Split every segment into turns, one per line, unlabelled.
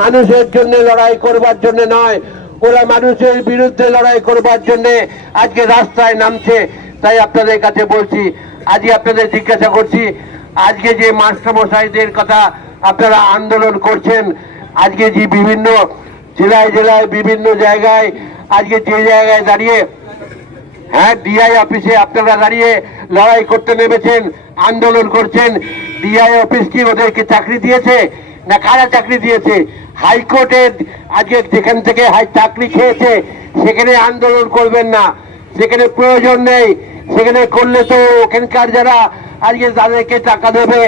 মানুষের জন্য লড়াই করবার জন্য নয়, ওরা মানুষের বিরুদ্ধে লড়াই করবার জন্য আজকে রাস্তায় নামছে। তাই আপনাদের কাছে বলছি আজকে আপনাদের জিজ্ঞাসা করছি, আজকে যে মাস্টারমশাইদের কথা আপনারা আন্দোলন করছেন, আজকে যে বিভিন্ন জেলায় জেলায় বিভিন্ন জায়গায়, আজকে যে জায়গায় দাঁড়িয়ে হ্যাঁ ডিআই অফিসে আপনারা দাঁড়িয়ে লড়াই করতে নেমেছেন, আন্দোলন করছেন ডিআই অফিস কি ওদেরকে চাকরি দিয়েছে, না কারা চাকরি দিয়েছে? হাইকোর্টে আজকে যেখান থেকে হাই চাকরি খেয়েছে, সেখানে আন্দোলন করবেন না। সেখানে প্রয়োজন নেই। সেখানে করলে তো ওখানকার যারা আজকে তাদেরকে টাকা দেবে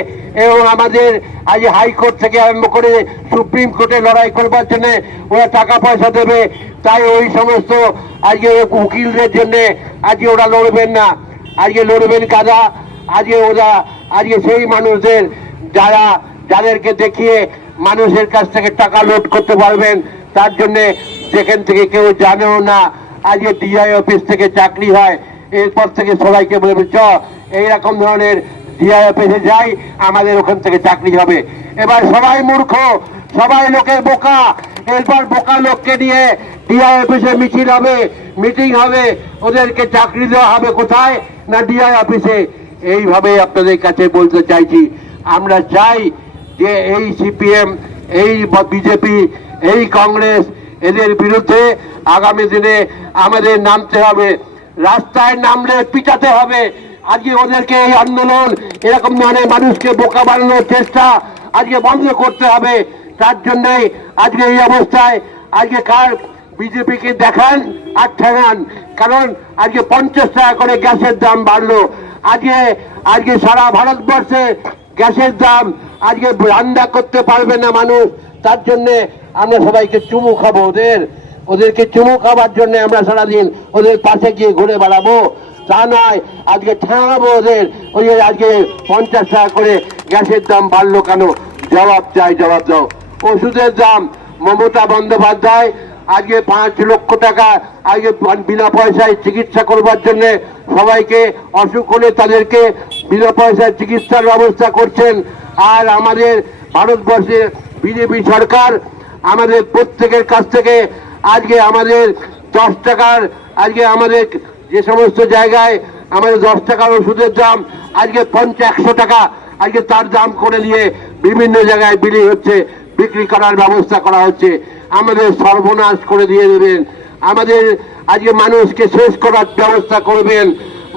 এবং আমাদের আজ হাইকোর্ট থেকে আরম্ভ করে সুপ্রিম কোর্টে লড়াই করবার জন্য ওরা টাকা পয়সা দেবে, তাই ওই সমস্ত আজকে উকিলদের জন্য আজকে ওরা লড়বেন না। আজকে লড়বেন কাদা আজকে ওরা, আজকে সেই মানুষদের যারা যাদেরকে দেখিয়ে মানুষের কাছ থেকে টাকা লোড করতে পারবেন, তার জন্যে যেখান থেকে কেউ জানেও না, আজকে ডিআই অফিস থেকে চাকরি হয়, এরপর থেকে সবাইকে বলবে চ, এইরকম ধরনের ডিআই অফিসে যাই, আমাদের ওখান থেকে চাকরি হবে। এবার সবাই মূর্খ, সবাই লোকের বোকা, এরপর বোকা লোককে নিয়ে ডিআই অফিসে মিছিল হবে, মিটিং হবে, ওদেরকে চাকরি দেওয়া হবে কোথায় না ডিআই অফিসে এইভাবে আপনাদের কাছে বলতে চাইছি, আমরা চাই যে এই সিপিএম এই বিজেপি এই কংগ্রেস, এদের বিরুদ্ধে আগামী দিনে আমাদের নামতে হবে। রাস্তায় নামলে পিটাতে হবে। আজকে ওদেরকে এই আন্দোলন, এরকম ধরনের মানুষকে বোকা বানানোর চেষ্টা আজকে বন্ধ করতে হবে। তার জন্যই আজকে এই অবস্থায় আজকে কার বিজেপিকে দেখান আর ঠেঙান। কারণ আজকে পঞ্চাশ টাকা করে গ্যাসের দাম বাড়লো। আজকে আজকে সারা ভারতবর্ষে গ্যাসের দাম আজকে রান্না করতে পারবে না মানুষ। তার জন্যে আমরা সবাইকে চুমু খাব। ওদের ওদেরকে চুমু খাবার জন্য আমরা সারাদিন ওদের পাশে গিয়ে ঘুরে বেড়াবো। তা নয়, আজকে ঠেঙাবো ওদের। ওই আজকে পঞ্চাশ টাকা করে গ্যাসের দাম বাড়লো কেন? জবাব চাই, জবাব দাও। ওষুধের দাম, মমতা বন্দ্যোপাধ্যায়, আজকে পাঁচ লক্ষ টাকা, আজকে বিনা পয়সায় চিকিৎসা করবার জন্য সবাইকে অসুখ হলে তাদেরকে বিনা পয়সায় চিকিৎসার ব্যবস্থা করছেন আর আমাদের ভারতবর্ষের বিজেপি সরকার আমাদের প্রত্যেকের কাছ থেকে আজকে আমাদের দশ টাকার, আজকে আমাদের যে সমস্ত জায়গায় আমাদের দশ টাকার ওষুধের দাম, আজকে পঞ্চাশ, একশো টাকা, আজকে তার দাম করে নিয়ে বিভিন্ন জায়গায় বিলি হচ্ছে, বিক্রি করার ব্যবস্থা করা হচ্ছে। আমাদের সর্বনাশ করে দিয়ে দেবেন। আমাদের আজকে মানুষকে শেষ করার ব্যবস্থা করবেন।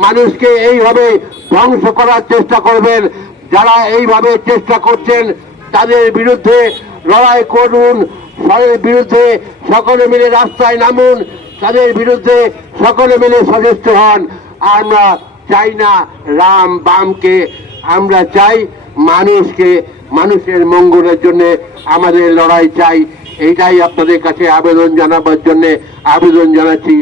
মানুষকে এইভাবে ধ্বংস করার চেষ্টা করবেন। যারা এইভাবে চেষ্টা করছেন, তাদের বিরুদ্ধে লড়াই করুন তাদের বিরুদ্ধে সকলে মিলে রাস্তায় নামুন, তাদের বিরুদ্ধে সকলে মিলে সচেষ্ট হন। আমরা চাই না রাম বামকে, আমরা চাই মানুষকে, মানুষের মঙ্গলের জন্য আমাদের লড়াই চাই। এইটাই আপনাদের কাছে আবেদন জানাবার জন্য আবেদন জানাচ্ছি।